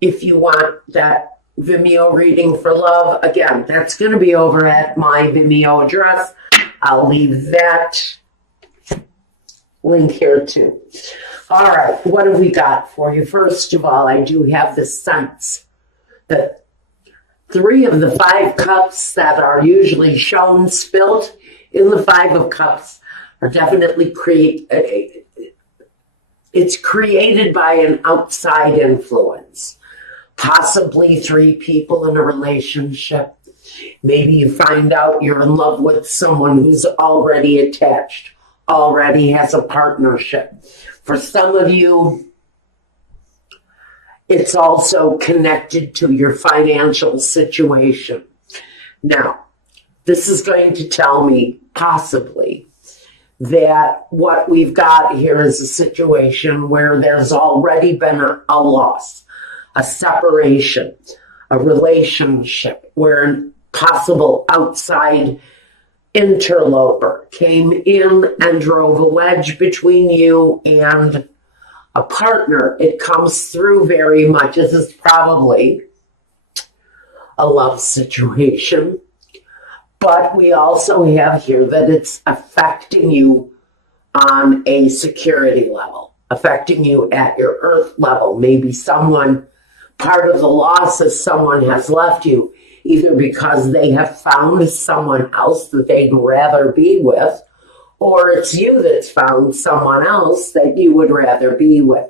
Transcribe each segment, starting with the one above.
if you want that Vimeo reading for love, again, that's going to be over at my Vimeo address. I'll leave that link here too. All right, what have we got for you? First of all, I do have the sense that 3 of the 5 cups that are usually shown spilled in the 5 of cups are definitely it's created by an outside influence. Possibly 3 people in a relationship. Maybe you find out you're in love with someone who's already attached, already has a partnership. For some of you, it's also connected to your financial situation. Now, this is going to tell me, possibly, that what we've got here is a situation where there's already been a loss, a separation, a relationship where a possible outside interloper came in and drove a wedge between you and a partner. It comes through very much. This is probably a love situation. But we also have here that it's affecting you on a security level, affecting you at your earth level. Maybe part of the loss is someone has left you, either because they have found someone else that they'd rather be with, or it's you that's found someone else that you would rather be with.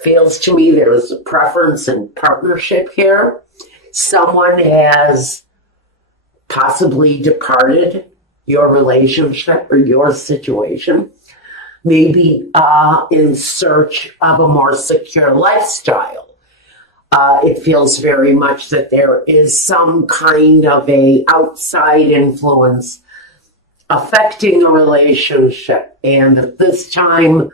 Feels to me there's a preference in partnership here. Someone has possibly departed your relationship or your situation, maybe in search of a more secure lifestyle. It feels very much that there is some kind of a outside influence affecting a relationship. And at this time,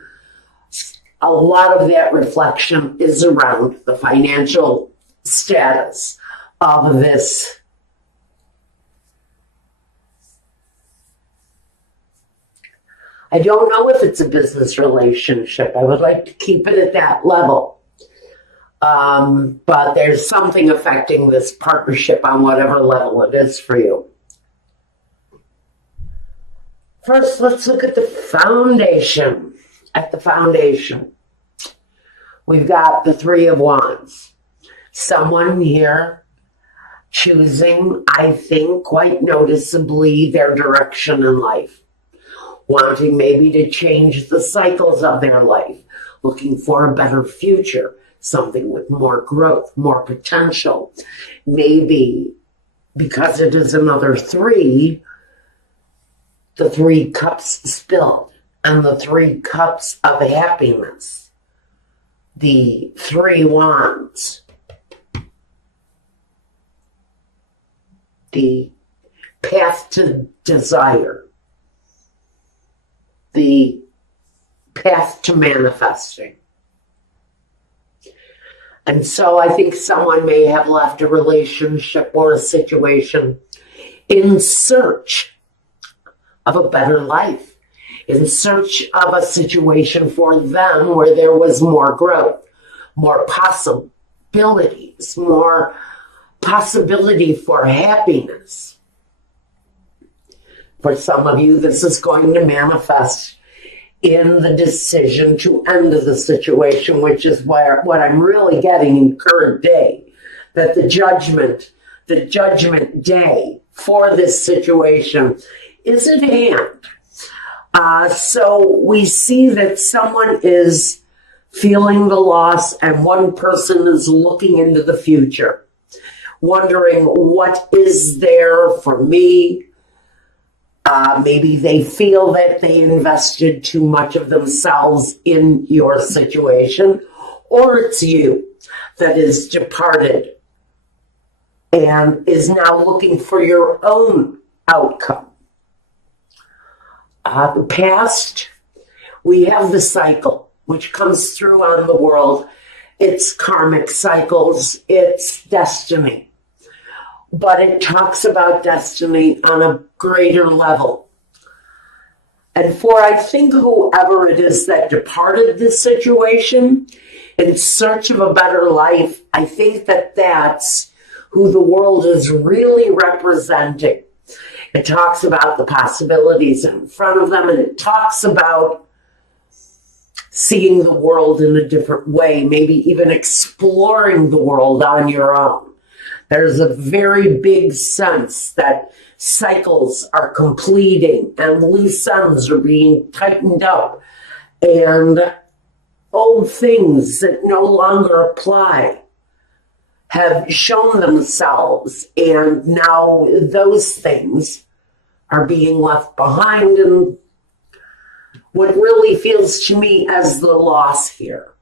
a lot of that reflection is around the financial status of this I don't know if it's a business relationship. I would like to keep it at that level. But there's something affecting this partnership on whatever level it is for you. First, let's look at the foundation. At the foundation, we've got the 3 of Wands. Someone here choosing, I think, quite noticeably their direction in life. Wanting maybe to change the cycles of their life, looking for a better future, something with more growth, more potential. Maybe because it is another 3, the 3 cups spilled, and the 3 cups of happiness, the 3 wands, the path to desire, the path to manifesting. And so I think someone may have left a relationship or a situation in search of a better life, in search of a situation for them where there was more growth, more possibilities, more possibility for happiness. For some of you, this is going to manifest in the decision to end the situation, which is what I'm really getting in current day, that the judgment day for this situation is at hand. So we see that someone is feeling the loss and one person is looking into the future, wondering what is there for me. Maybe they feel that they invested too much of themselves in your situation, or it's you that is departed and is now looking for your own outcome. The past, we have the cycle, which comes through on the world. It's karmic cycles, it's destiny. But it talks about destiny on a greater level. And for, I think, whoever it is that departed this situation, in search of a better life. I think that that's who the world is really representing. It talks about the possibilities in front of them, and it talks about seeing the world in a different way, maybe even exploring the world on your own. There's a very big sense that cycles are completing and loose ends are being tightened up, and old things that no longer apply have shown themselves, and now those things are being left behind, and what really feels to me as the loss here.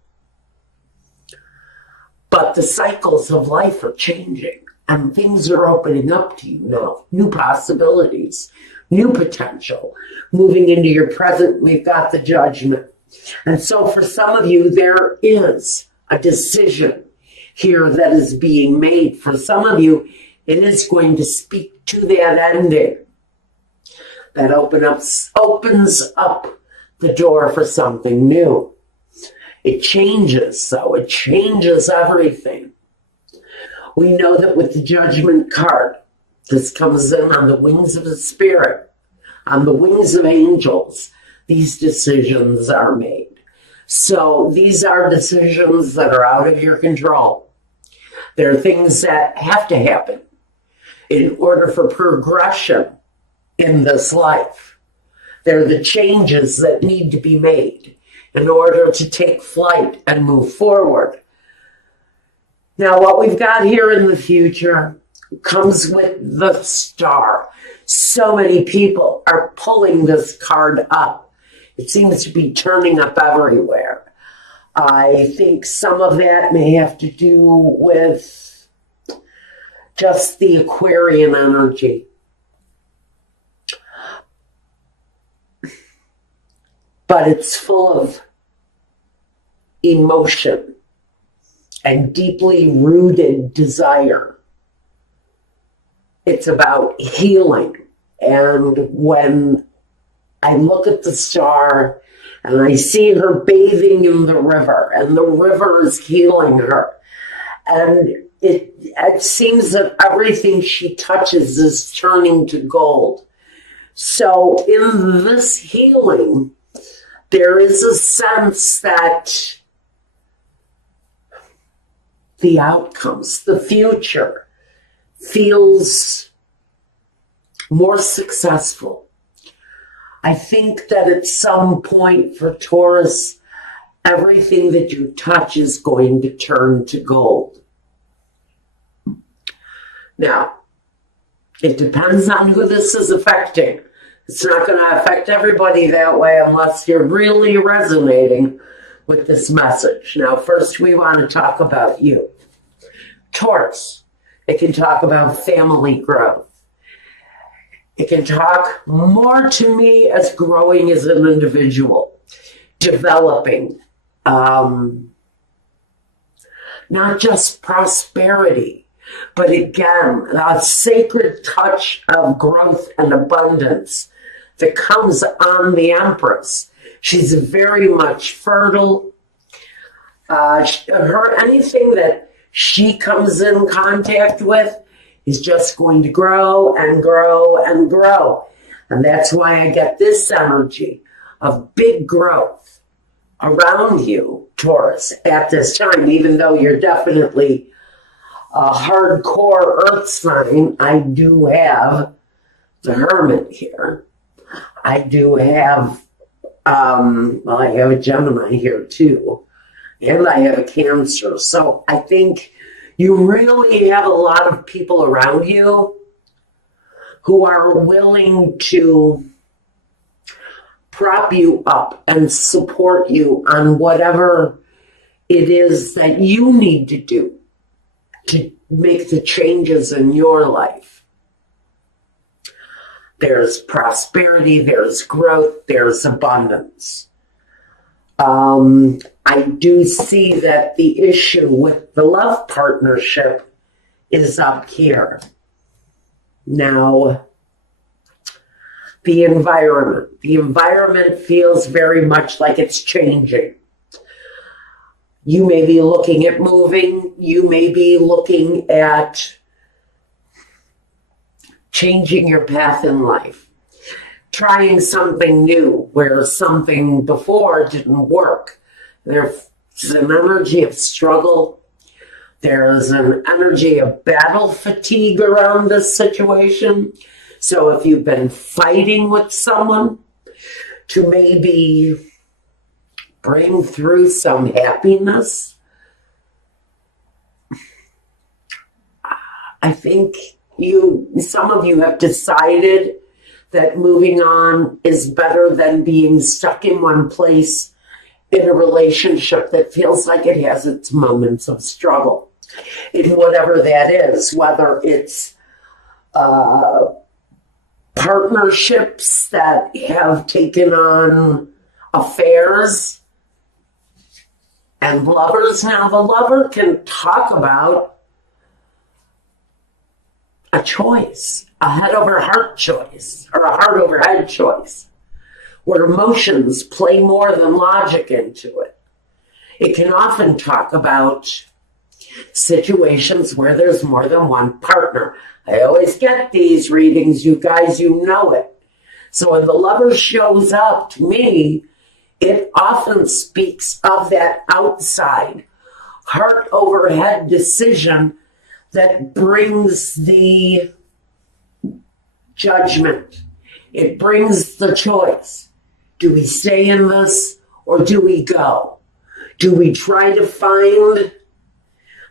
But the cycles of life are changing, and things are opening up to you now. New possibilities, new potential. Moving into your present, we've got the Judgment. And so for some of you, there is a decision here that is being made. For some of you, it is going to speak to that ending that opens up the door for something new. It changes, so it changes everything. We know that with the Judgment card, this comes in on the wings of the Spirit, on the wings of angels. These decisions are made. So these are decisions that are out of your control. There are things that have to happen in order for progression in this life. They're the changes that need to be made in order to take flight and move forward. Now, what we've got here in the future comes with the Star. So many people are pulling this card up. It seems to be turning up everywhere. I think some of that may have to do with just the Aquarian energy. But it's full of emotion and deeply rooted desire. It's about healing. And when I look at the Star and I see her bathing in the river, and the river is healing her, and it seems that everything she touches is turning to gold. So in this healing, there is a sense that the outcomes, the future, feels more successful. I think that at some point for Taurus, everything that you touch is going to turn to gold. Now, it depends on who this is affecting. It's not going to affect everybody that way unless you're really resonating with this message. Now, first we want to talk about you. Taurus, it can talk about family growth. It can talk more to me as growing as an individual, developing, not just prosperity, but again, a sacred touch of growth and abundance that comes on the Empress. She's very much fertile. Anything that she comes in contact with is just going to grow and grow and grow. And that's why I get this energy of big growth around you, Taurus, at this time. Even though you're definitely a hardcore earth sign, I do have the Hermit here. I do have, I have a Gemini here too. And I have a Cancer. So I think you really have a lot of people around you who are willing to prop you up and support you on whatever it is that you need to do to make the changes in your life. There's prosperity, there's growth, there's abundance. I do see that the issue with the love partnership is up here. Now, the environment. The environment feels very much like it's changing. You may be looking at moving. You may be looking at changing your path in life, trying something new where something before didn't work. There's an energy of struggle. There's an energy of battle fatigue around this situation. So if you've been fighting with someone to maybe bring through some happiness, I think some of you have decided that moving on is better than being stuck in one place in a relationship that feels like it has its moments of struggle, in whatever that is, whether it's partnerships that have taken on affairs and lovers. Now, the lover can talk about a choice, a head over heart choice, or a heart over head choice, where emotions play more than logic into it. It can often talk about situations where there's more than one partner. I always get these readings, you guys, you know it. So when the lover shows up to me, it often speaks of that outside, heart over head decision that brings the judgment. It brings the choice. Do we stay in this or do we go? Do we try to find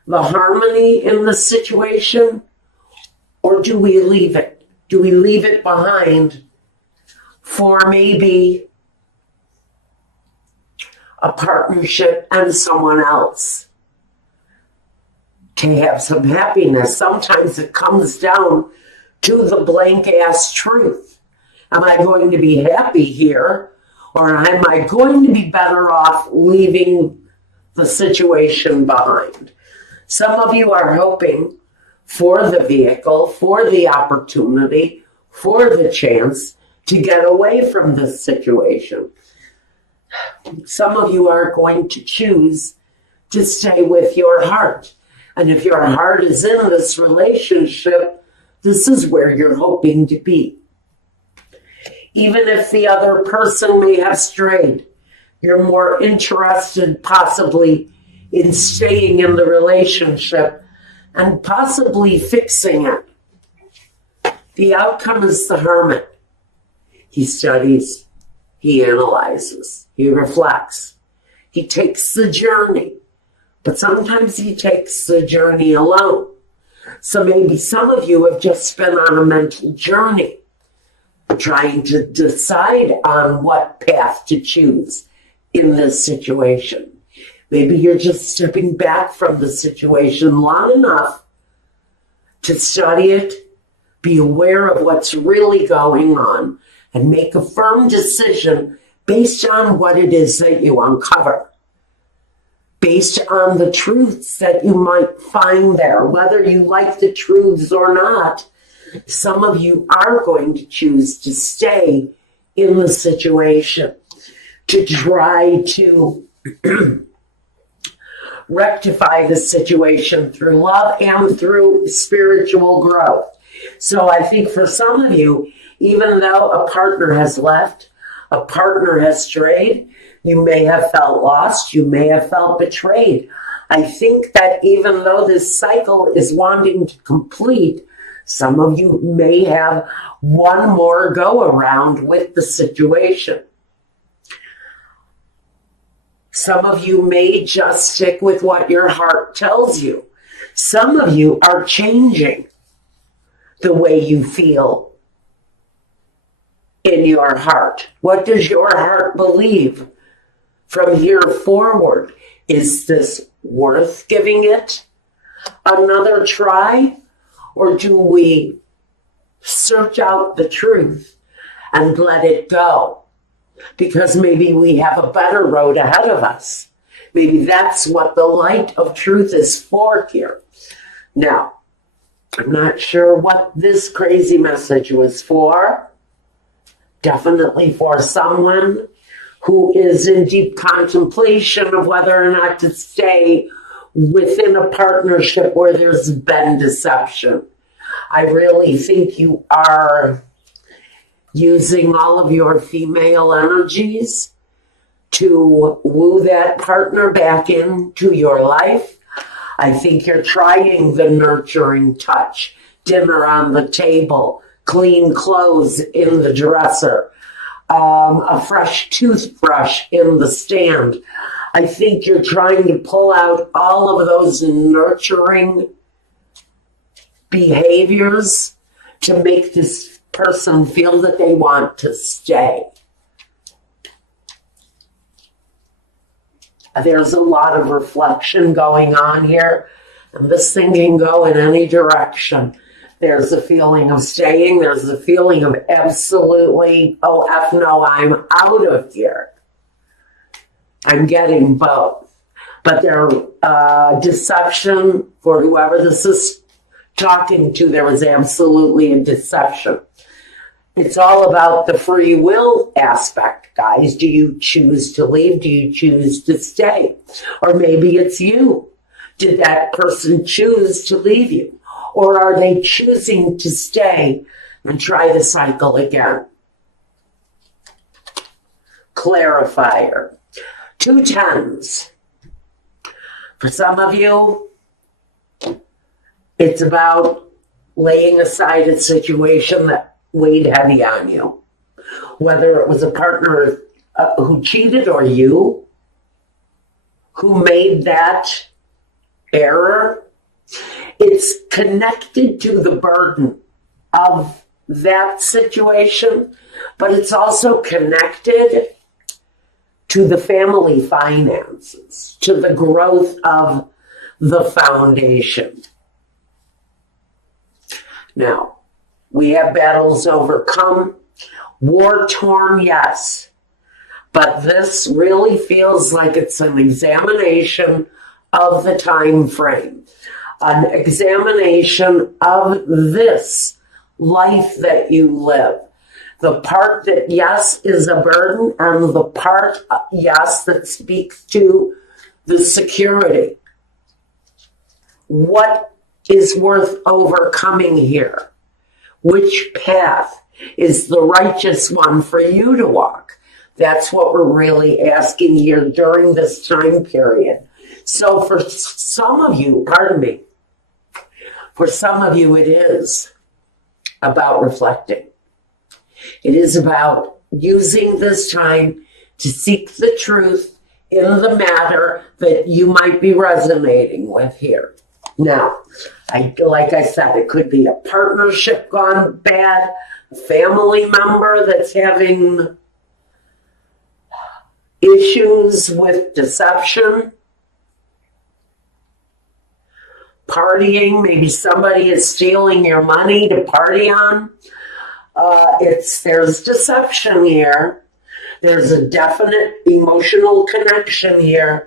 the harmony in the situation or do we leave it? Do we leave it behind for maybe a partnership and someone else to have some happiness? Sometimes it comes down to the blank ass truth. Am I going to be happy here, or am I going to be better off leaving the situation behind? Some of you are hoping for the vehicle, for the opportunity, for the chance to get away from this situation. Some of you are going to choose to stay with your heart. And if your heart is in this relationship, this is where you're hoping to be. Even if the other person may have strayed, you're more interested possibly in staying in the relationship and possibly fixing it. The outcome is the hermit. He studies, he analyzes, he reflects, he takes the journey, but sometimes he takes the journey alone. So maybe some of you have just been on a mental journey, trying to decide on what path to choose in this situation. Maybe you're just stepping back from the situation long enough to study it, be aware of what's really going on, and make a firm decision based on what it is that you uncover, based on the truths that you might find there. Whether you like the truths or not, some of you are going to choose to stay in the situation, to try to rectify the situation through love and through spiritual growth. So I think for some of you, even though a partner has left, a partner has strayed, you may have felt lost, you may have felt betrayed. I think that even though this cycle is wanting to complete, some of you may have one more go around with the situation. Some of you may just stick with what your heart tells you. Some of you are changing the way you feel in your heart. What does your heart believe from here forward? Is this worth giving it another try? Or do we search out the truth and let it go? Because maybe we have a better road ahead of us. Maybe that's what the light of truth is for here. Now, I'm not sure what this crazy message was for. Definitely for someone who is in deep contemplation of whether or not to stay within a partnership where there's been deception. I really think you are using all of your female energies to woo that partner back into your life. I think you're trying the nurturing touch, dinner on the table, clean clothes in the dresser, a fresh toothbrush in the stand. I think you're trying to pull out all of those nurturing behaviors to make this person feel that they want to stay. There's a lot of reflection going on here, and this thing can go in any direction. There's a feeling of staying. There's a feeling of absolutely, oh, F no, I'm out of here. I'm getting both. But their deception, for whoever this is talking to, there was absolutely a deception. It's all about the free will aspect, guys. Do you choose to leave? Do you choose to stay? Or maybe it's you. Did that person choose to leave you? Or are they choosing to stay and try the cycle again? Clarifier. 2 tens. For some of you, it's about laying aside a situation that weighed heavy on you. Whether it was a partner who cheated or you, who made that error, it's connected to the burden of that situation, but it's also connected to the family finances, to the growth of the foundation. Now, we have battles overcome, war-torn, yes, but this really feels like it's an examination of the time frame, an examination of this life that you live. The part that, yes, is a burden, and the part, yes, that speaks to the security. What is worth overcoming here? Which path is the righteous one for you to walk? That's what we're really asking here during this time period. So for some of you, for some of you it is about reflecting. It is about using this time to seek the truth in the matter that you might be resonating with here. Now, like I said, it could be a partnership gone bad, a family member that's having issues with deception, partying, maybe somebody is stealing your money to party on. There's deception here. There's a definite emotional connection here,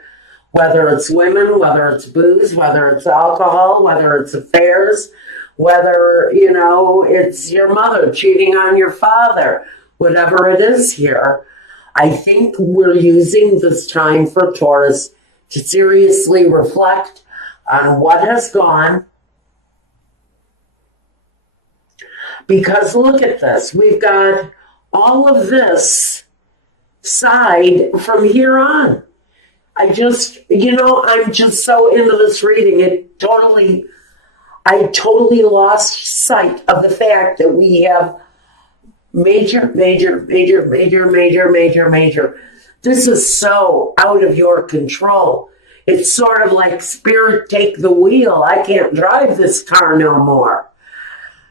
whether it's women, whether it's booze, whether it's alcohol, whether it's affairs, whether, it's your mother cheating on your father, whatever it is here. I think we're using this time for Taurus to seriously reflect on what has gone. Because look at this. We've got all of this side from here on. I'm just so into this reading. I totally lost sight of the fact that we have major. This is so out of your control. It's sort of like spirit take the wheel. I can't drive this car no more.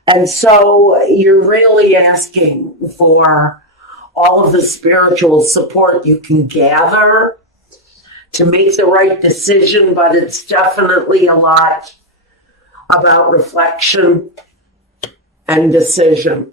And so you're really asking for all of the spiritual support you can gather to make the right decision, but it's definitely a lot about reflection and decision.